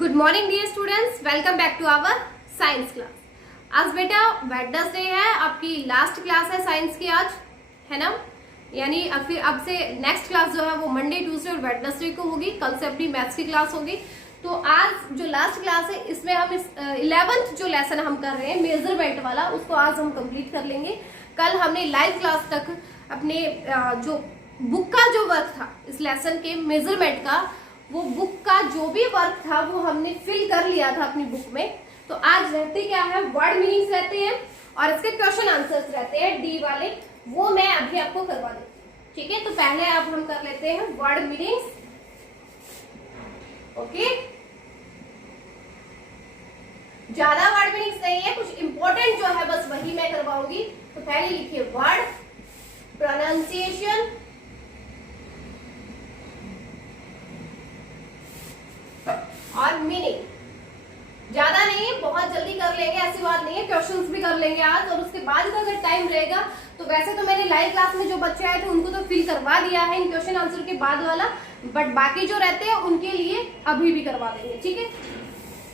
Good morning dear students, welcome back to our science class. आज बेटा Wednesday है, आपकी लास्ट क्लास है साइंस की आज, है ना। यानी अब से नेक्स्ट क्लास जो है वो मंडे, ट्यूसडे और वेडनेसडे को होगी। कल से अपनी मैथ्स की क्लास होगी। तो आज जो लास्ट क्लास है इसमें हम इस 11th जो लेसन हम कर रहे हैं मेजरमेंट वाला, उसको आज हम कंप्लीट कर लेंगे। कल हमने लाइव क्लास तक अपने जो बुक का जो वर्क था इस लेसन के मेजरमेंट का, वो बुक का जो भी वर्क था वो हमने फिल कर लिया था अपनी बुक में। तो आज रहते क्या है, वर्ड मीनिंग्स रहते हैं और इसके क्वेश्चन आंसर्स रहते हैं डी वाले, वो मैं अभी आपको करवा देती हूँ। ठीक है, तो पहले अब हम कर लेते हैं वर्ड मीनिंग्स। ओके, ज्यादा वर्ड मीनिंग्स नहीं है, कुछ इंपॉर्टेंट जो है बस वही मैं करवाऊंगी। तो पहले लिखिए वर्ड, प्रोनाउंसिएशन, और मीनिंग। ज्यादा नहीं है, बहुत जल्दी कर लेंगे, ऐसी बात नहीं है। क्वेश्चंस भी कर लेंगे आज, और उसके बाद अगर टाइम रहेगा तो वैसे तो मैंने लाइव क्लास में जो बच्चे आए थे उनको तो फिल करवा दिया है इन क्वेश्चन आंसर के बाद वाला, बट बाकी जो रहते हैं उनके लिए अभी भी करवा देंगे। ठीक है,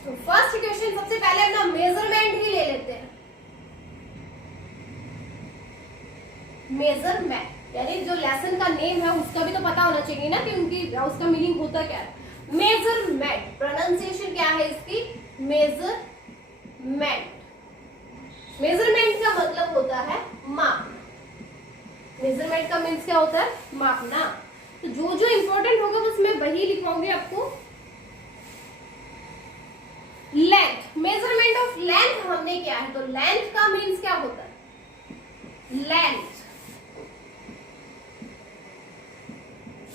तो फर्स्ट क्वेश्चन सबसे पहले अपना मेजरमेंट ही ले लेते हैं। मेजरमेंट यानी जो लेसन का नेम है उसका भी तो पता होना चाहिए ना कि उनकी उसका मीनिंग होता क्या है। मेजरमेंट, प्रोनाउंसिएशन क्या है इसकी, मेजरमेंट। मेजरमेंट का मतलब होता है माप। मेजरमेंट का मीन्स क्या होता है, मापना। तो जो जो इंपॉर्टेंट होगा बस मैं वही लिखवाऊंगी आपको। लेंथ, मेजरमेंट ऑफ लेंथ हमने क्या है, तो लेंथ का मीन्स क्या होता है, लेंथ।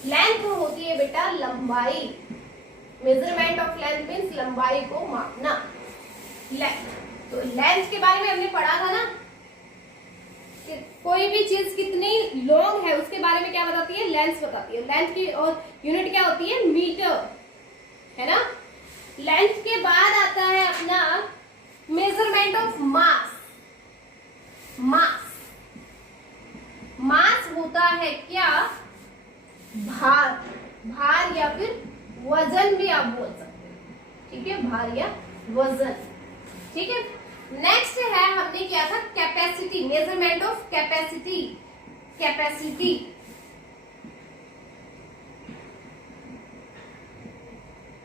लेंथ होती है बेटा लंबाई। मेजरमेंट ऑफ लेंथ मीन्स लंबाई को मापना, लेंथ। तो लेंथ के बारे में हमने पढ़ा था ना कि कोई भी चीज कितनी लॉन्ग है उसके बारे में क्या बताती है, लेंथ बताती है। लेंथ की और यूनिट क्या होती है, मीटर, है ना। लेंथ के बाद आता है अपना मेजरमेंट ऑफ मास। मास, मास होता है क्या, भार। भार या फिर वजन भी आप बोल सकते हैं। ठीक है, भार या वजन। ठीक है, नेक्स्ट है हमने क्या था, capacity, measurement of capacity. Capacity,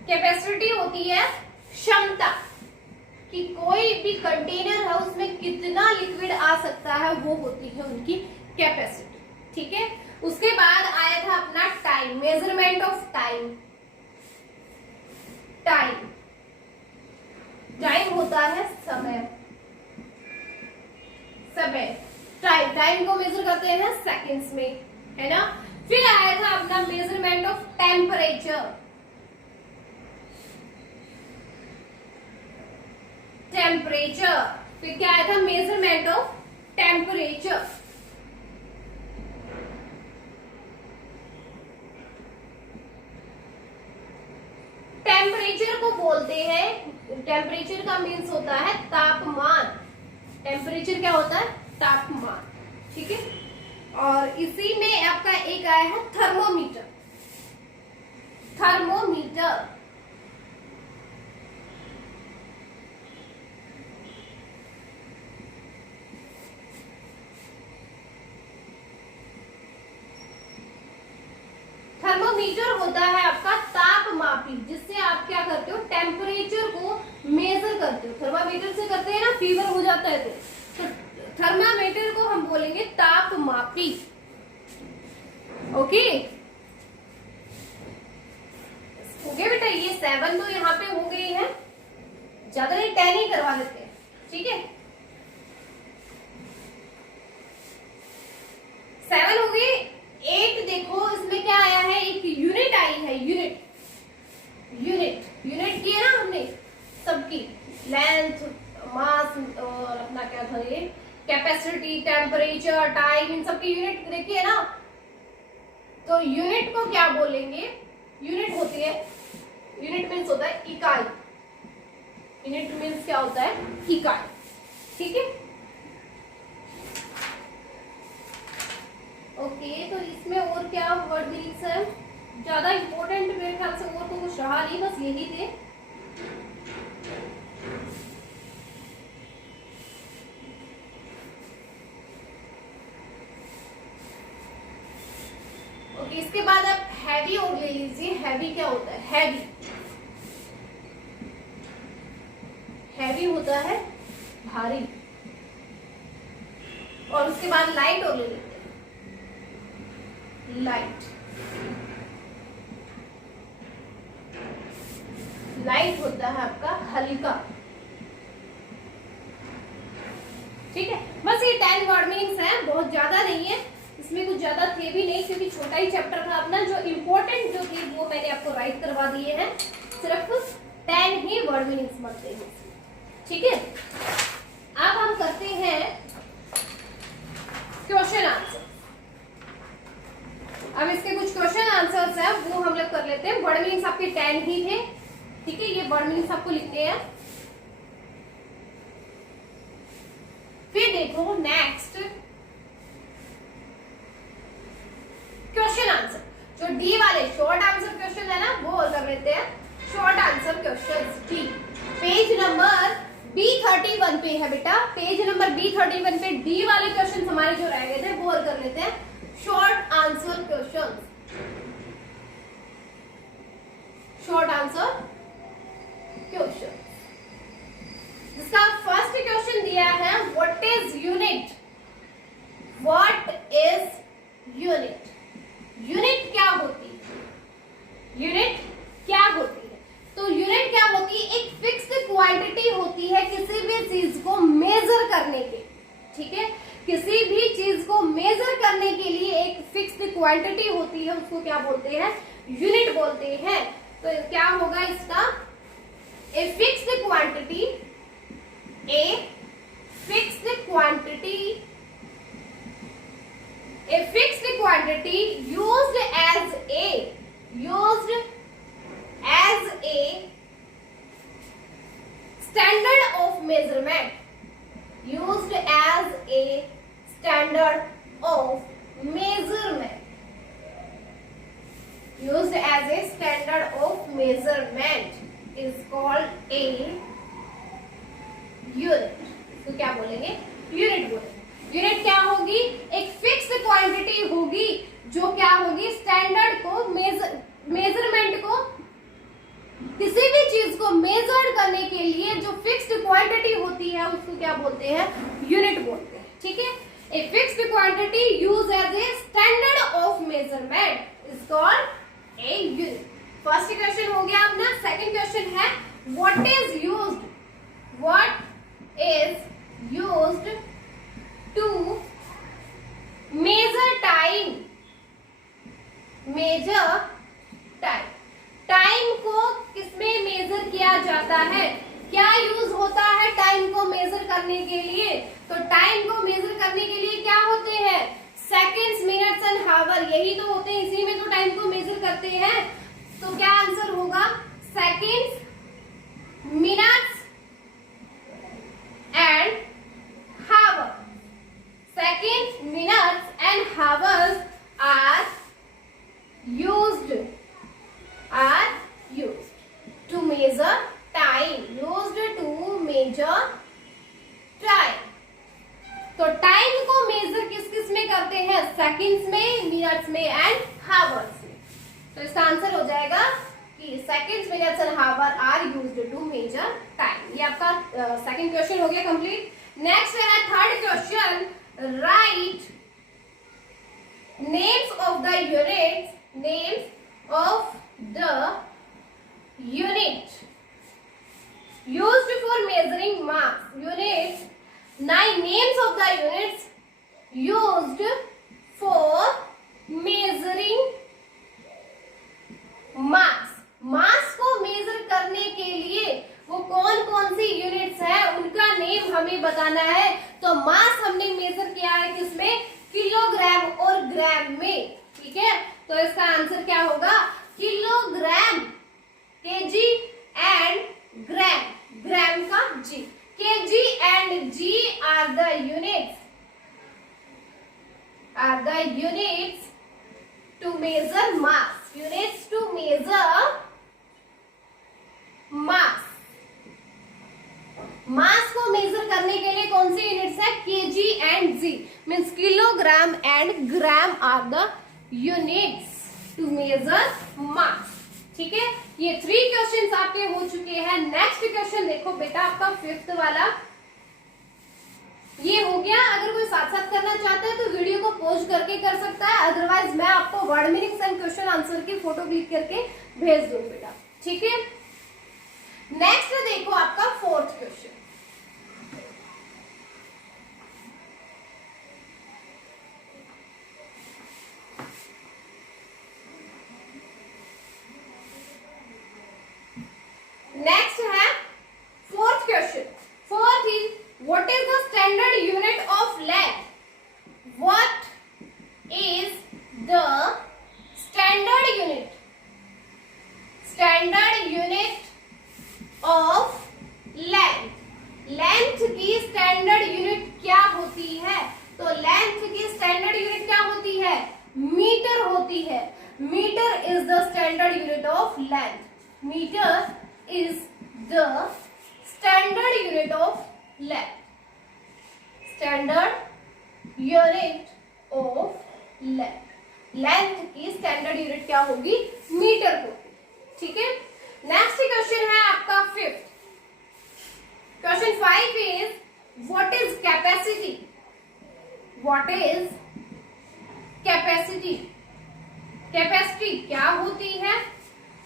capacity होती है क्षमता, कि कोई भी कंटेनर है उसमें कितना लिक्विड आ सकता है, वो होती है उनकी कैपेसिटी। ठीक है, उसके बाद आया था अपना time, measurement of time. Time, time होता है समय। समय, टाइम, टाइम को मेजर करते हैं सेकंड्स में, है ना। फिर आया था अपना मेजरमेंट ऑफ टेम्परेचर। टेम्परेचर, फिर क्या आया था, मेजरमेंट ऑफ टेम्परेचर। टेम्परेचर को बोलते हैं, टेम्परेचर का मीन्स होता है तापमान। टेम्परेचर क्या होता है, तापमान। ठीक है, और इसी में आपका एक आया है थर्मोमीटर। थर्मोमीटर, थर्मोमीटर होता है आपका तापमापी, जिससे आप क्या करते हो, टेम्परेचर को मेजर करते हो। थर्मामीटर से करते हैं ना, फीवर हो जाता है तो थर्मामीटर को हम बोलेंगे तापमापी। ओके, ओके बेटा, ये 7 तो यहाँ पे हो गई है, ज्यादा नहीं 10 ही करवा देते हैं। ठीक है, 7 हो गई। 8 देखो, इसमें क्या आया है, एक यूनिट आई है, यूनिट। यूनिट, यूनिट की है ना हमने सबकी, लेंथ, मास और अपना क्या था ये, कैपेसिटी, टेम्परेचर, टाइम, इन सबकी यूनिट देखी है ना। तो यूनिट को क्या बोलेंगे, यूनिट होती है, यूनिट मीन्स होता है इकाई। यूनिट मीन्स क्या होता है, इकाई। ठीक है, ओके। तो इसमें और क्या वर्ड मीनिंग्स है, ज्यादा इंपॉर्टेंट मेरे ख्याल से और तो कुछ रहा नहीं, बस यही थे। ओके, इसके बाद आप हैवी और ले लीजिए। हैवी क्या होता है? हैवी, हैवी होता है भारी। और उसके बाद लाइट और ले लेते हैं। लाइट, लाइट होता है आपका हल्का। ठीक है, बस ये 10 वर्ड मीनिंग्स हैं, बहुत ज्यादा नहीं है, इसमें कुछ ज्यादा थे भी नहीं क्योंकि छोटा ही चैप्टर था अपना। जो इम्पोर्टेंट जो थे वो मैंने आपको राइट करवा दिए हैं। सिर्फ 10 ही वर्ड मीनिंग्स बनते हैं। ठीक है, अब हम करते हैं क्वेश्चन आंसर। अब इसके कुछ क्वेश्चन आंसर्स हैं वो हम लोग कर लेते हैं। वर्ड मीनिंग्स आपके 10 ही थे। ठीक है, ये वर्ड मीनिंग्स आपको लिखते हैं। फिर देखो नेक्स्ट क्वेश्चन आंसर। जो डी वाले शॉर्ट आंसर क्वेश्चन है ना, वो कर लेते हैं short answer question. D page number B31 पे है बेटा। पेज नंबर B31 पे डी वाले क्वेश्चन हमारे जो रह गए थे वो कर लेते हैं short answer question. Short answer question, जिसका फर्स्ट क्वेश्चन दिया है what is unit. What is unit? Unit क्या होती है? यूनिट क्या होती है? तो यूनिट क्या होती है? एक फिक्स्ड क्वांटिटी होती है किसी भी चीज को मेजर करने के। ठीक है, किसी भी चीज को मेजर करने के लिए एक फिक्स्ड क्वांटिटी होती है, उसको क्या बोलते हैं? यूनिट बोलते हैं। तो क्या होगा इसका? ए fixed quantity, A fixed quantity, a fixed quantity used as a standard of measurement, used as a standard of measurement, used as a standard of measurement is called a unit। तो क्या बोलेंगे? Unit बोलेंगे। Unit क्या होगी? एक fixed quantity होगी जो क्या होगी? स्टैंडर्ड को मेजरमेंट को, किसी भी चीज को मेजर करने के लिए जो फिक्स्ड क्वांटिटी होती है उसको क्या बोलते हैं? यूनिट बोलते हैं। ठीक है, a fixed quantity use as a standard of measurement is called a unit. First question हो गया अपना। सेकंड क्वेश्चन है what is used. What is used to measure time। measure time, time को किसमें मेजर किया जाता है? क्या यूज होता है टाइम को मेजर करने के लिए? तो टाइम को मेजर करने के लिए क्या होते हैं? सेकंड्स, मिनट्स एंड हावर, यही तो होते हैं, इसी में तो टाइम को मेजर करते हैं। तो क्या आंसर होगा? Seconds, minutes and hour. Seconds, minutes and hours are used to measure time, used to measure time। तो टाइम को मेजर किस किस में करते हैं? सेकंड्स में, मिनट्स में एंड हावर्स में। तो इसका आंसर हो जाएगा कि seconds, minutes and hour are used to measure time. ये आपका सेकंड क्वेश्चन हो गया कंप्लीट। नेक्स्ट है third question. Write names of the units, names of the unit used for measuring mass, units, 9 names of the units used for measuring mass। Mass को measure करने के लिए वो कौन कौन सी यूनिट्स है उनका नेम हमें बताना है। तो मास हमने मेजर किया है किसमें? किलोग्राम और ग्राम में। ठीक है, तो इसका आंसर क्या होगा? Kilogram, KG and gram, gram का G. KG and G are the units to measure mass, units to measure mass। Mass को मेजर करने के लिए कौन सी यूनिट्स है? KG and G, means kilogram and gram are the units to measure mass. ठीक है, ये 3 क्वेश्चंस आपके हो चुके हैं। नेक्स्ट क्वेश्चन देखो बेटा, आपका 5th वाला ये हो गया। अगर कोई साथ साथ करना चाहता है तो वीडियो को पॉज करके कर सकता है, अदरवाइज मैं आपको word meanings and question answer की फोटो क्लिक करके भेज दूं बेटा। ठीक है, नेक्स्ट देखो आपका 4th क्वेश्चन। नेक्स्ट है 4th question. 4th is what is the standard unit of length? What is the standard unit? Standard unit of length. Length की स्टैंडर्ड यूनिट क्या होती है? तो लेंथ की स्टैंडर्ड यूनिट क्या होती है? मीटर होती है। Metre is the standard unit of length. Metre is the standard unit of length. Standard unit of length. Length की standard unit क्या होगी? मीटर होगी। ठीक है, नेक्स्ट क्वेश्चन है आपका 5th। Question 5 is what is capacity? What is capacity? Capacity क्या होती है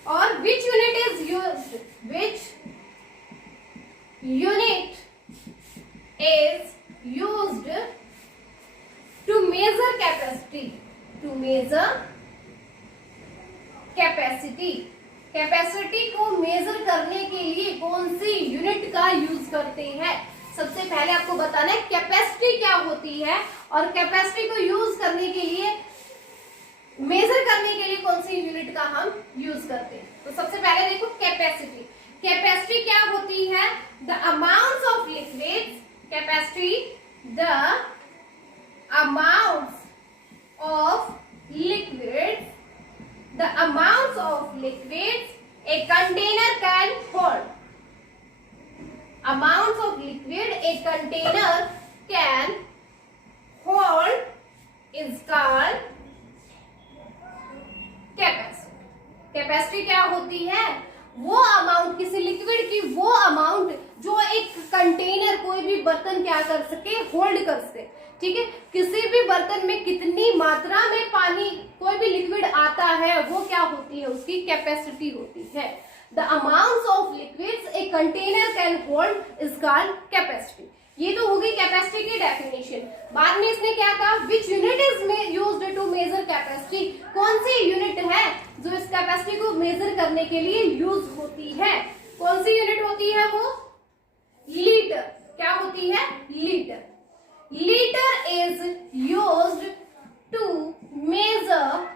और which unit is used? Which unit is used to measure capacity? To measure capacity. Capacity को मेजर करने के लिए कौन सी यूनिट का यूज करते हैं? सबसे पहले आपको बताना है कैपेसिटी क्या होती है और कैपेसिटी को यूज करने के लिए, मेजर करने के लिए कौन सी यूनिट का हम यूज करते हैं। तो सबसे पहले देखो कैपेसिटी। कैपेसिटी क्या होती है? The amount of liquids. Capacity the amount of liquids. The amount of liquids a container can hold. Amount of liquid a container can hold is called capacity. Capacity क्या होती है? वो अमाउंट, किसी liquid की वो अमाउंट जो एक container, कोई भी बर्तन क्या कर सके, होल्ड कर सके। ठीक है, किसी भी बर्तन में कितनी मात्रा में पानी, कोई भी लिक्विड आता है, वो क्या होती है? उसकी कैपेसिटी होती है। The amount of liquids a container can hold is called capacity. ये तो होगी कैपेसिटी की डेफिनेशन। बाद में इसने क्या कहा? Which unit is used to measure capacity. कौन सी यूनिट है जो इस कैपेसिटी को मेजर करने के लिए यूज होती है? कौन सी यूनिट होती है वो? लीटर। क्या होती है? Litre. Litre is used to measure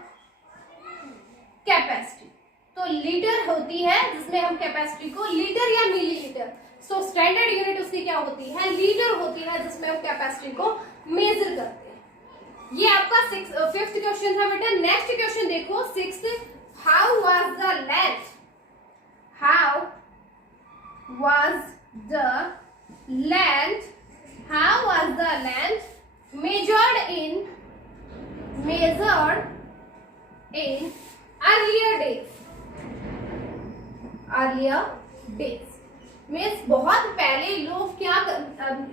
capacity. तो लीटर होती है जिसमें हम कैपेसिटी को, लीटर या मिलीलीटर, सो स्टैंडर्ड यूनिट उसकी क्या होती है? लीटर होती है, जिसमें हम कैपेसिटी को मेजर करते हैं। ये आपका 5th क्वेश्चन था बेटा। नेक्स्ट क्वेश्चन देखो 6th। How was the length? How was the length? How was the length measured in earlier days? Earlier days means बहुत पहले लोग क्या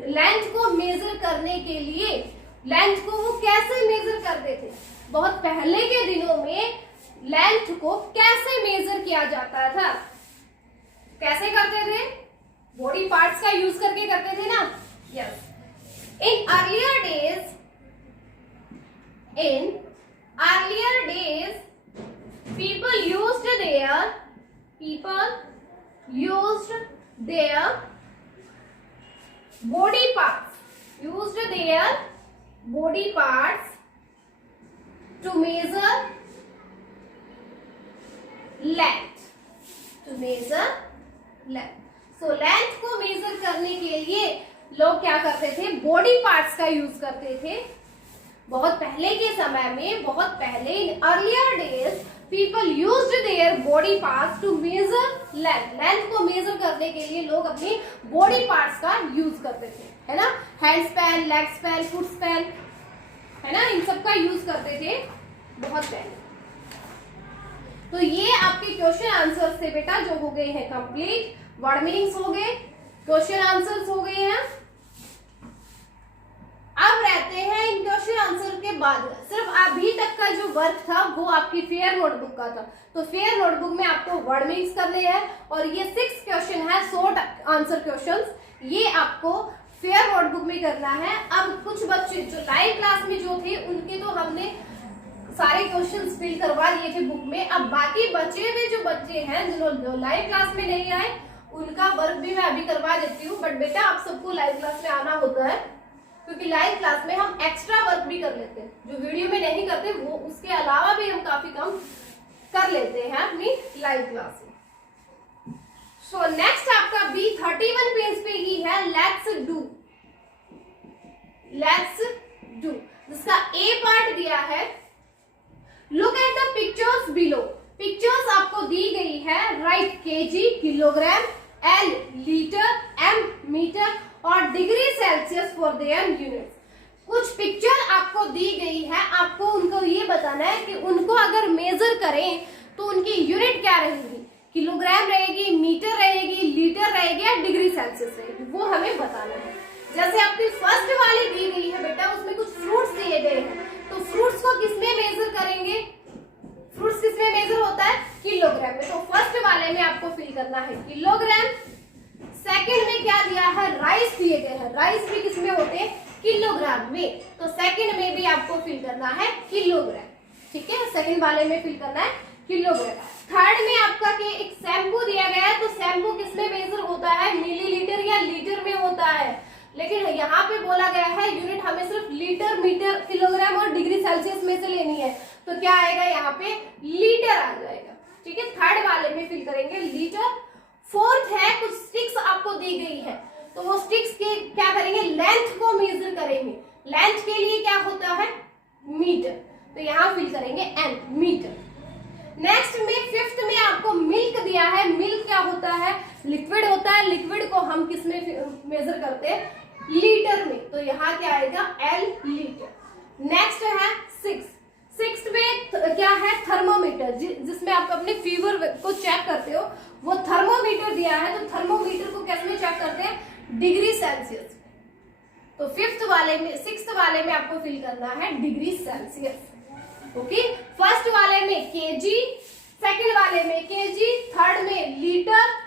लेंथ को मेजर करने के लिए, लेंथ को वो कैसे मेजर करते थे? बहुत पहले के दिनों में लेंथ को कैसे मेजर किया जाता था? कैसे करते थे? बॉडी पार्ट्स का यूज करके करते थे ना। Yes, in earlier days people used their body parts to measure length. So length को मेजर करने के लिए लोग क्या करते थे? बॉडी पार्ट्स का यूज करते थे। बहुत पहले के समय में, बहुत पहले, in earlier days people used their body parts to measure length. Length को मेजर करने के लिए लोग अपनी बॉडी पार्ट्स का यूज करते थे, है ना। Hand span, leg span, foot span, है ना, इन सब का यूज करते थे बहुत पहले। तो ये आपके क्वेश्चन आंसर से बेटा जो हो गए हैं कंप्लीट, वर्ड मीनिंग्स हो गए, क्वेश्चन आंसर्स हो गए हैं। अब रहते हैं इन क्वेश्चन आंसर के बाद सिर्फ अभी तक का जो वर्क था वो आपकी फेयर नोटबुक का था। तो फेयर नोटबुक में आपको वर्ड मीनिंग्स करने हैं और ये 6 क्वेश्चन है, शॉर्ट आंसर क्वेश्चंस, ये आपको फेयर नोटबुक में करना है। अब कुछ बच्चे जो लाइव क्लास में जो थे उनके तो हमने सारे क्वेश्चंस फिल करवा दिए थे बुक में। अब बाकी बचे हुए जो बच्चे हैं जो लाइव क्लास में नहीं आए उनका वर्क भी मैं अभी करवा देती हूँ। बट बेटा आप सबको लाइव क्लास में आना होता है क्योंकि लाइव क्लास में हम एक्स्ट्रा वर्क भी कर लेते हैं जो वीडियो में नहीं करते, वो उसके अलावा भी हम काफी कम कर लेते हैं अपनी लाइव क्लास में। सो नेक्स्ट आपका B31 पेज पे ही है लेट्स डू, जिसका ए पार्ट दिया है। Look at the pictures below. Pictures आपको दी गई है, right KG kilogram, L litre, M metre और degree Celsius for their units. कुछ पिक्चर आपको दी गई है, आपको उनको ये बताना है कि उनको अगर मेजर करें तो उनकी यूनिट क्या रहेगी, किलोग्राम रहेगी, मीटर रहेगी, लीटर रहेगी या डिग्री सेल्सियस रहेगी, वो हमें बताना है। जैसे आपकी फर्स्ट वाली दी गई है बेटा, उसमें कुछ फ्रूट्स दिए गए हैं, तो फ्रूट्स को किसमें मेजर करेंगे, फ्रूट्स किसमें मेजर होता है, किलोग्राम में। तो फर्स्ट वाले में आपको फिल करना है किलोग्राम। सेकंड में क्या दिया है, राइस दिए गए हैं, राइस भी किसमें होते हैं, किलोग्राम में, तो सेकंड में भी आपको फिल करना है किलोग्राम, ठीक है, सेकंड वाले में फिल करना है किलोग्राम। थर्ड में आपका के एक शैम्पू दिया गया है, तो शैम्पू किसमें मेजर होता है, मिलीलीटर या लीटर में होता है, लेकिन यहाँ पे बोला गया है यूनिट हमें सिर्फ लीटर, मीटर, किलोग्राम और डिग्री सेल्सियस में से लेनी है, तो क्या आएगा यहाँ पे लीटर आ जाएगा, ठीक है। थर्ड वाले में फिल करेंगे लीटर। फोर्थ है कुछ स्टिक्स आपको दी गई है, तो वो स्टिक्स के क्या करेंगे, लेंथ को मेजर करेंगे, लेंथ के लिए क्या होता है, मीटर, तो यहाँ फिल करेंगे एन, मीटर। नेक्स्ट में फिफ्थ में आपको मिल्क दिया है, मिल्क क्या होता है, लिक्विड होता है, लिक्विड को हम किस में मेजर करते हैं, लीटर में, तो यहाँ क्या आएगा, एल लीटर। नेक्स्ट है सिक्स में क्या है, थर्मोमीटर, जिसमें आप अपने फीवर को चेक करते हो, वो थर्मोमीटर दिया है, तो थर्मोमीटर को कैसे चेक करते हैं, डिग्री सेल्सियस। तो सिक्स्थ वाले में आपको फिल करना है डिग्री सेल्सियस, ओके। फर्स्ट वाले में केजी, सेकंड वाले में केजी, थर्ड में लीटर,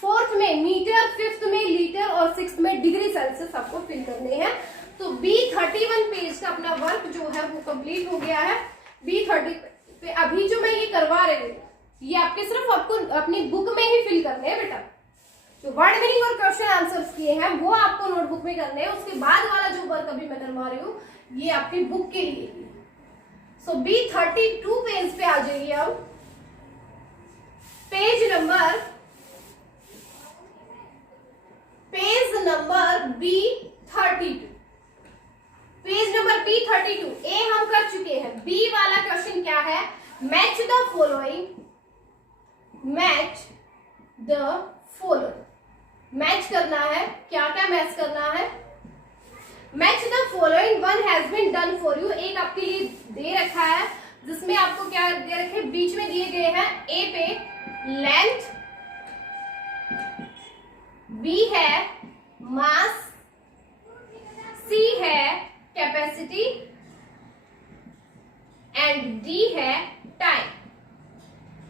फोर्थ में मीटर, फिफ्थ में लीटर और सिक्स्थ में डिग्री सेल्सियस आपको फिल करने हैं। तो B31 पेज का अपना वर्क जो है वो कंप्लीट हो गया है। B30 पे अभी जो मैं ये करवा रही हूँ ये आपके सिर्फ आपको अपनी बुक में ही फिल करने हैं बेटा, जो वर्ड मीनिंग और क्वेश्चन आंसर्स किए हैं वो आपको नोटबुक में करने हैं। उसके बाद वाला जो वर्क अभी मैं करवा रही हूँ ये आपकी बुक के लिए। सो B32 पेज पे आ जाइए अब। Page number B32, page number B32 ए हम कर चुके हैं। बी वाला क्वेश्चन क्या है, मैच द फॉलोइंग, मैच करना है, क्या क्या मैच करना है, match the following one has been done for you. एक आपके लिए दे रखा है जिसमें आपको क्या दे रखे, बीच में दिए गए हैं ए पे लेंथ, बी है मास, सी है कैपेसिटी एंड डी है टाइम।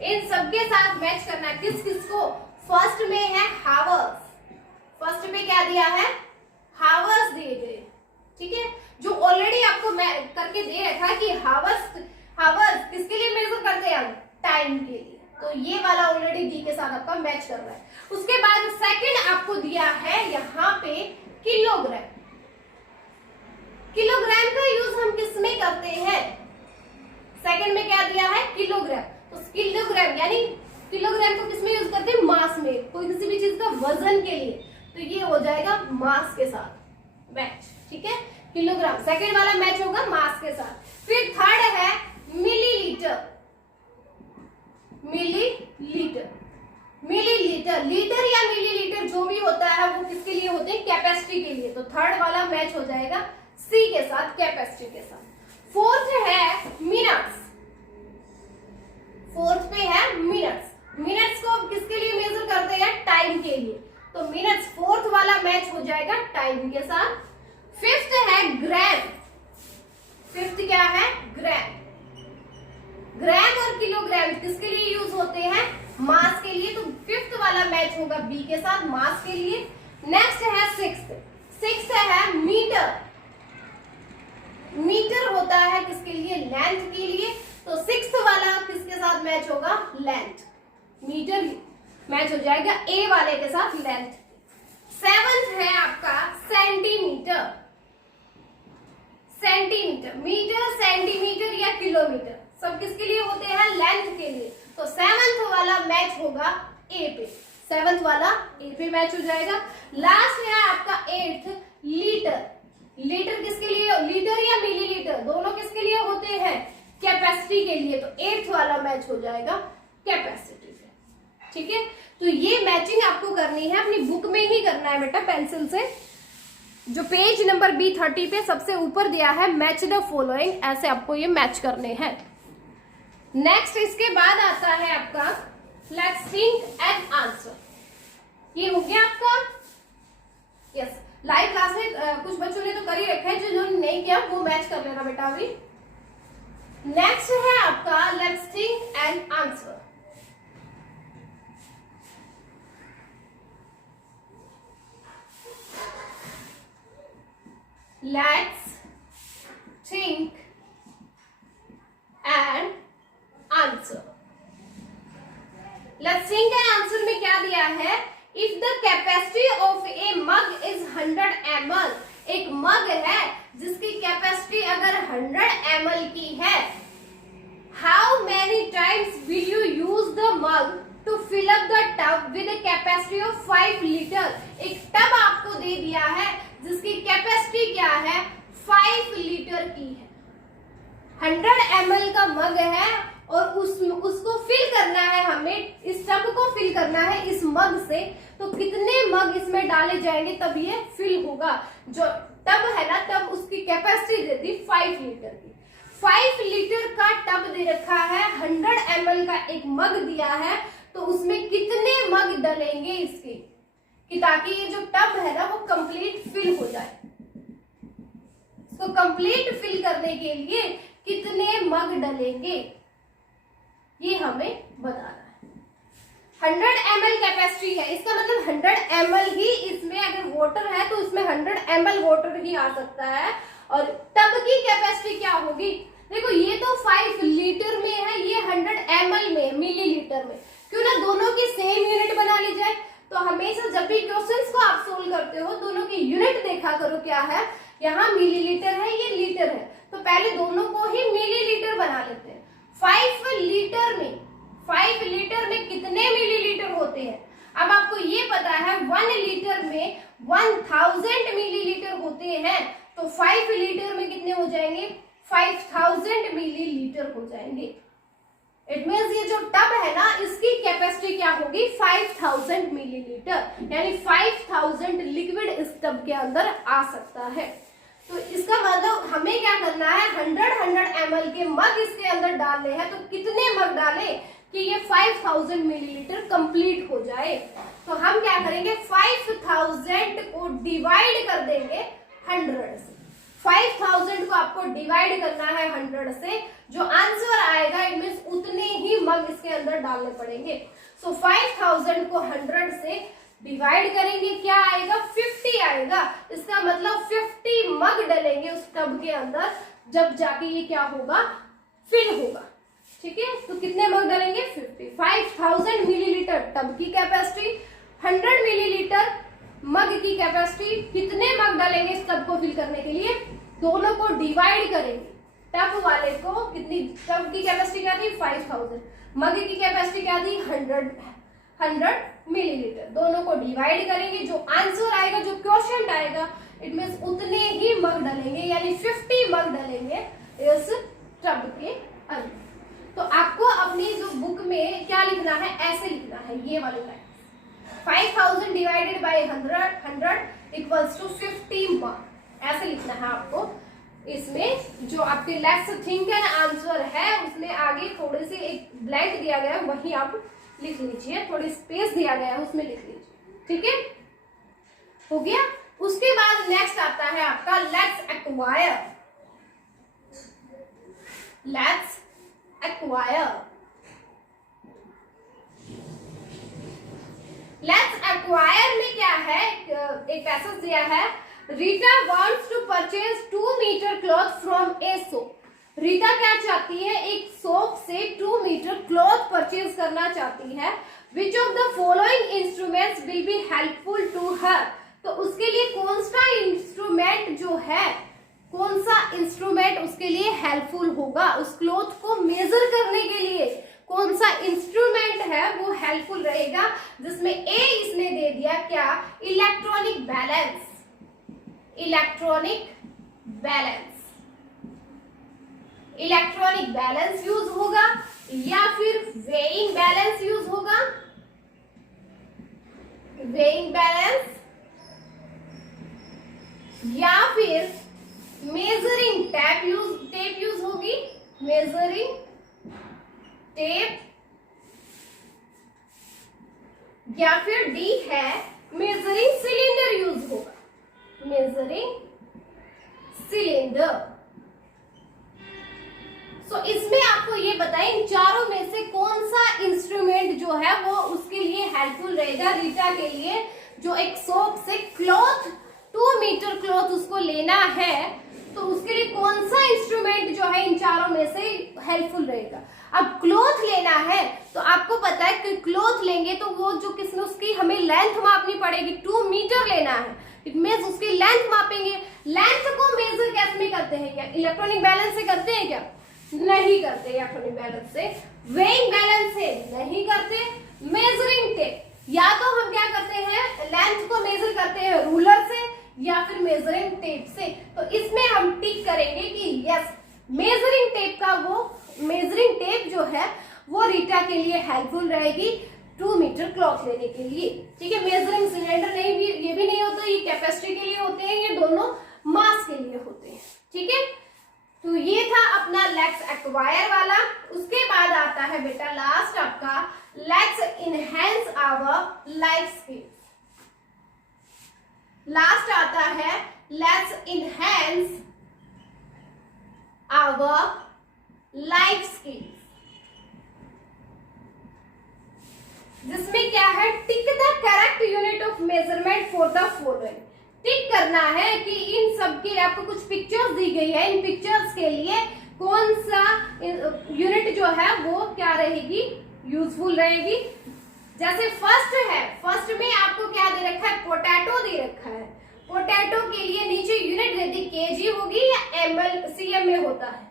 इन सबके साथ मैच करना है। किस किस को, फर्स्ट में है हावर्स, फर्स्ट में क्या दिया है, हावर्स दिए गए, ठीक है, जो ऑलरेडी आपको मैं करके दे रखा है कि हावर्स किसके लिए मेजर करते हैं, टाइम के लिए, तो ये वाला ऑलरेडी डी के साथ आपका मैच कर रहा है। उसके बाद सेकंड आपको दिया है यहाँ पे किलोग्राम। किलोग्राम का यूज हम किस में करते हैं, सेकंड में क्या दिया है, किलोग्राम, तो किलोग्राम यानी किलोग्राम को किस में यूज करते हैं, मास में, कोई किसी भी चीज का वजन के लिए, तो ये हो जाएगा मास के साथ मैच, ठीक है, किलोग्राम सेकंड वाला मैच होगा मास के साथ। फिर थर्ड है मिलीलीटर, मिलीलीटर ग्राम और किलोग्राम किसके लिए यूज होते हैं? मास के लिए। तो फिफ्थ वाला मैच होगा बी के साथ, मास के लिए। नेक्स्ट है सिक्स्थ है मीटर। मीटर होता है किसके लिए? लेंथ के लिए। तो सिक्स्थ वाला किसके साथ मैच होगा? लेंथ। मीटर मैच हो जाएगा ए वाले के साथ, लेंथ। सेवंथ है आपका सेंटीमीटर। सेंटीमीटर, मीटर, सेंटीमीटर या किलोमीटर सब किसके लिए होते हैं? लेंथ के लिए। तो सेवंथ वाला मैच होगा ए पे, सेवंथ वाला ए पे मैच हो जाएगा। लास्ट है आपका एट्थ लीटर। लीटर किसके लिए? लीटर या मिलीलीटर दोनों किसके लिए होते हैं? कैपेसिटी के लिए। तो एट्थ वाला मैच हो जाएगा कैपेसिटी से। ठीक है, तो ये मैचिंग आपको करनी है, अपनी बुक में ही करना है बेटा, पेंसिल से। जो पेज नंबर B30 पे सबसे ऊपर दिया है मैच द फॉलोइंग, ऐसे आपको ये मैच करने हैं। नेक्स्ट इसके बाद आता है आपका लेट्स थिंक एंड आंसर। ये हो गया आपका। यस, लाइव क्लास में कुछ बच्चों ने तो कर ही रखा है, जो नहीं किया वो मैच कर लेना बेटा अभी। नेक्स्ट है आपका let's think and answer. Let's think and answer. Let's think and answer में क्या दिया है? If the capacity of a mug is 100 ml, एक मग है जिसकी कैपेसिटी अगर 100 ml की है, how many times will you use the mug to fill up the tub with a capacity of 5 liter? एक टब आपको दे दिया है जिसकी कैपेसिटी क्या है? 5 लीटर की है। 100 ml का मग है और उसको फिल करना है हमें, इस टब को फिल करना है इस मग से। तो कितने मग इसमें डाले जाएंगे तब ये फिल होगा? जो टब है ना, तब उसकी कैपेसिटी देती 5 लीटर की। 5 लीटर का टब दे रखा है, 100 ml का एक मग दिया है, तो उसमें कितने मग डलेंगे इसके, कि ताकि ये जो टब है ना वो कंप्लीट फिल हो जाए। इसको कंप्लीट फिल करने के लिए कितने मग डलेंगे ये हमें बताना है। 100 ml कैपेसिटी है, इसका मतलब 100 ml ही इसमें, अगर वाटर है तो इसमें 100 ml वाटर ही आ सकता है। और टब की कैपेसिटी क्या होगी? देखो ये तो 5 लीटर में है, ये 100 ml में, मिलीलीटर में। क्यों ना दोनों की सेम यूनिट बना ली जाए। तो हमेशा जब भी क्वेश्चंस को आप सोल्व करते हो दोनों की यूनिट देखा करो क्या है। यहाँ मिलीलीटर है, ये लीटर है, तो पहले दोनों को ही मिलीलीटर बना लेते हैं। 5 लीटर में कितने मिलीलीटर होते हैं? अब आपको ये पता है 1 लीटर में 1000 मिलीलीटर होते हैं, तो 5 लीटर में कितने हो जाएंगे? 5000 मिलीलीटर हो जाएंगे। इट मीन्स ये जो टब है ना, इसकी कैपेसिटी क्या होगी? 5000 मिलीलीटर, यानी 5000 लिक्विड इस टब के अंदर आ सकता है। तो इसका मतलब हमें क्या करना है? 100 ml के मग इसके अंदर डालने हैं। तो कितने मग डालें कि ये 5000 मिलीलीटर कंप्लीट हो जाए? तो हम क्या करेंगे? 5000 को डिवाइड कर देंगे 100 से। 5000 को आपको डिवाइड करना है 100 से, जो आंसर आएगा इट मीन्स उतने ही मग इसके अंदर डालने पड़ेंगे। सो 5000 को 100 से डिवाइड करेंगे, क्या आएगा? 50 आएगा। इसका मतलब 50 मग डलेंगे उस टब के अंदर, जब जाके ये क्या होगा? फिल होगा। ठीक है, तो कितने मग डलेंगे? 50। 5000 मिलीलीटर टब की कैपेसिटी, 100 मिलीलीटर मग की कैपेसिटी। कितने मग डालेंगे इस टब को फिल करने के लिए? दोनों को डिवाइड करेंगे। टब वाले को कितनी, टब की कैपेसिटी क्या थी? 5000। मग की कैपेसिटी क्या थी? 100 मिलीलीटर। दोनों को डिवाइड करेंगे, जो आंसर आएगा, जो क्वेश्चन आएगा, इट मीन्स उतने ही मग डलेंगे, यानी 50 मग डलेंगे इस टब के अंदर। तो आपको अपनी जो बुक में क्या लिखना है? ऐसे लिखना है, ये वाले line. 5000 divided by 100 equals to 50 mug, ऐसे लिखना है आपको। इसमें जो आपके लेट्स थिंक एंड आंसर है उसमें आगे थोड़े से एक ब्लैंक दिया गया है, वही आप लिख लीजिए। थोड़ी स्पेस दिया गया है उसमें लिख लीजिए। ठीक है, हो गया। उसके बाद नेक्स्ट आता है आपका let's acquire. Let's acquire. Let's acquire में क्या है, एक पैसेज दिया है, Rita wants to purchase 2 meter cloth from a soap. Rita क्या चाहती है, एक सोप से 2 मीटर क्लॉथ परचेज करना चाहती है. Which of the following instruments will be helpful to her? तो उसके लिए कौन सा इंस्ट्रूमेंट जो है, कौन सा इंस्ट्रूमेंट उसके लिए हेल्पफुल होगा, उस क्लॉथ को मेजर करने के लिए कौन सा इंस्ट्रूमेंट है वो हेल्पफुल रहेगा. जिसमें ए इसने दे दिया क्या, electronic balance. Electronic balance, electronic balance use होगा या फिर वेइंग बैलेंस यूज होगा. वेइंग बैलेंस या फिर मेजरिंग टेप यूज होगी. मेजरिंग टेप या फिर डी है मेजरिंग सिलेंडर यूज होगा. Measuring cylinder. सो इसमें आपको ये बताएं इन चारों में से कौन सा इंस्ट्रूमेंट जो है वो उसके लिए हेल्पफुल रहेगा रीटा के लिए, जो एक सोप से क्लॉथ 2 मीटर क्लॉथ उसको लेना है. तो उसके लिए कौन सा इंस्ट्रूमेंट जो है इन चारों में से हेल्पफुल रहेगा. अब क्लॉथ लेना है तो आपको पता है कि क्लॉथ लेंगे तो वो जो किसमें उसकी हमें लेंथ मापनी पड़ेगी. 2 मीटर लेना है, इट मींस उसकी लेंथ मापेंगे. लेंथ को मेजर कैसे में करते हैं, क्या इलेक्ट्रॉनिक बैलेंस से करते हैं, क्या नहीं करते. इलेक्ट्रॉनिक बैलेंस से, वेइंग बैलेंस से नहीं करते. मेजरिंग टेप, या तो हम क्या करते हैं लेंथ को मेजर करते हैं रूलर से या फिर मेजरिंग टेप से. तो इसमें हम टिक करेंगे कि यस मेजरिंग टेप का वो मेजरिंग टेप जो है वो रीटा के लिए हेल्पफुल रहेगी 2 मीटर क्लॉथ लेने के लिए. ठीक है, मेजरिंग सिलेंडर नहीं भी, ये भी नहीं होता, ये कैपेसिटी के लिए होते हैं, ये दोनों मास के लिए होते हैं. ठीक है, तो ये था अपना लेट्स एक्वायर वाला. उसके बाद आता है बेटा लास्ट आपका let's enhance our life skills. Last आता है let's enhance our life skills, जिसमें क्या है tick the correct unit of measurement for the following. Tick करना है कि इन सब के लिए आपको कुछ पिक्चर्स दी गई है, इन पिक्चर्स के लिए कौन सा यूनिट जो है वो क्या रहेगी, यूजफुल रहेगी. जैसे फर्स्ट है, फर्स्ट में आपको क्या दे रखा है, पोटैटो दे रखा है. पोटैटो के लिए नीचे यूनिट रहती केजी होगी या एमएल सीएम में होता है.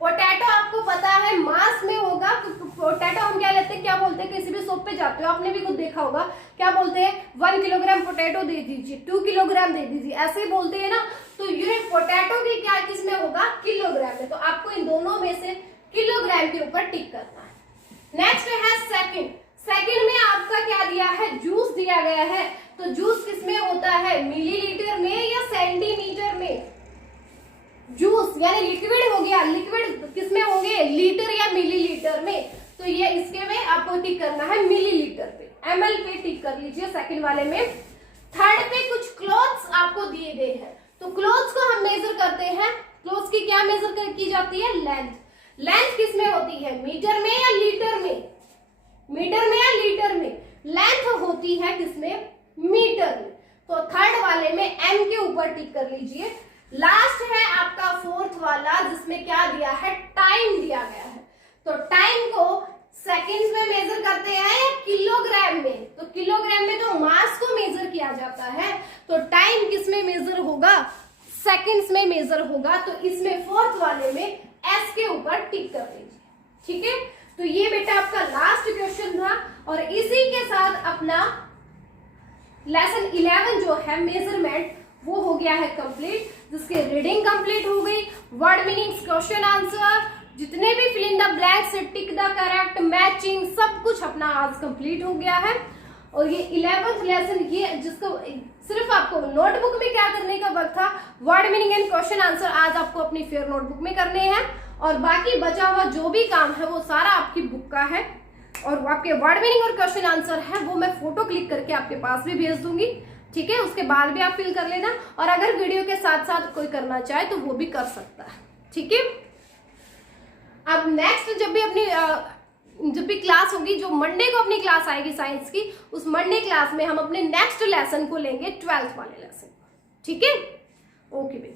पोटैटो आपको पता है मास में होगा. पोटैटो हम क्या लेते हैं, क्या बोलते हैं, किसी भी शॉप पे जाते हो आपने भी खुद देखा होगा, क्या बोलते हैं 1 किलोग्राम पोटैटो दे दीजिए, 2 किलोग्राम दे दीजिए, ऐसे ही बोलते हैं ना. तो यूनिट पोटैटो की क्या किस में होगा, किलोग्राम में. तो आपको इन दोनों में से किलोग्राम के ऊपर टिक करना है. नेक्स्ट है सेकंड. सेकंड में आपका क्या दिया है, जूस दिया गया है. तो जूस किसमें होता है, मिलीलीटर में या सेंटीमीटर में. जूस यानी लिक्विड हो गया, लिक्विड किसमें होंगे, लीटर या मिलीलीटर में. तो ये इसके में आपको टिक करना है मिलीलीटर पे, एमएल पे टिक कर लीजिए सेकंड वाले में. थर्ड पे कुछ क्लॉथ्स आपको दिए गए हैं. तो क्लॉथ्स को हम मेजर करते हैं. क्लॉथ्स की क्या मेजर की जाती है, लेंथ. लेंथ किसमें होती है, मीटर में या लीटर में, मीटर में या लीटर में. लेंथ होती है किसमें, मीटर में. तो थर्ड वाले में एम के ऊपर टिक कर लीजिए. लास्ट है आपका फोर्थ वाला, जिसमें क्या दिया है, टाइम दिया गया है. तो टाइम को सेकंड्स में मेजर करते हैं या किलोग्राम में. तो किलोग्राम में तो मास को मेजर किया जाता है, तो टाइम किस में मेजर होगा, सेकंड्स में मेजर होगा. तो इसमें फोर्थ वाले में एस के ऊपर टिक कर दीजिए. ठीक है, तो ये बेटा आपका लास्ट क्वेश्चन था. और इसी के साथ अपना लेसन 11 जो है मेजरमेंट वो हो गया है कंप्लीट, जिसके रीडिंग कंप्लीट हो गई, वर्ड मीनिंग्स, क्वेश्चन आंसर, जितने भी fill in the blanks, tick the correct, matching, सब कुछ अपना आज कंप्लीट हो गया है. और ये 11th लेसन, ये जिसको सिर्फ आपको नोटबुक में क्या करने का वक्त था, word meaning and question answer आज आपको अपनी फेयर नोटबुक में करने हैं. और बाकी बचा हुआ जो भी काम है वो सारा आपकी बुक का है. और आपके वर्ड मीनिंग और क्वेश्चन आंसर है वो मैं फोटो क्लिक करके आपके पास भी भेज दूंगी. ठीक है, उसके बाद भी आप फिल कर लेना. और अगर वीडियो के साथ साथ कोई करना चाहे तो वो भी कर सकता है. ठीक है, अब नेक्स्ट जब भी क्लास होगी, जो मंडे को अपनी क्लास आएगी साइंस की, उस मंडे क्लास में हम अपने नेक्स्ट लेसन को लेंगे 12th वाले लेसन। ठीक है, ओके बेटा।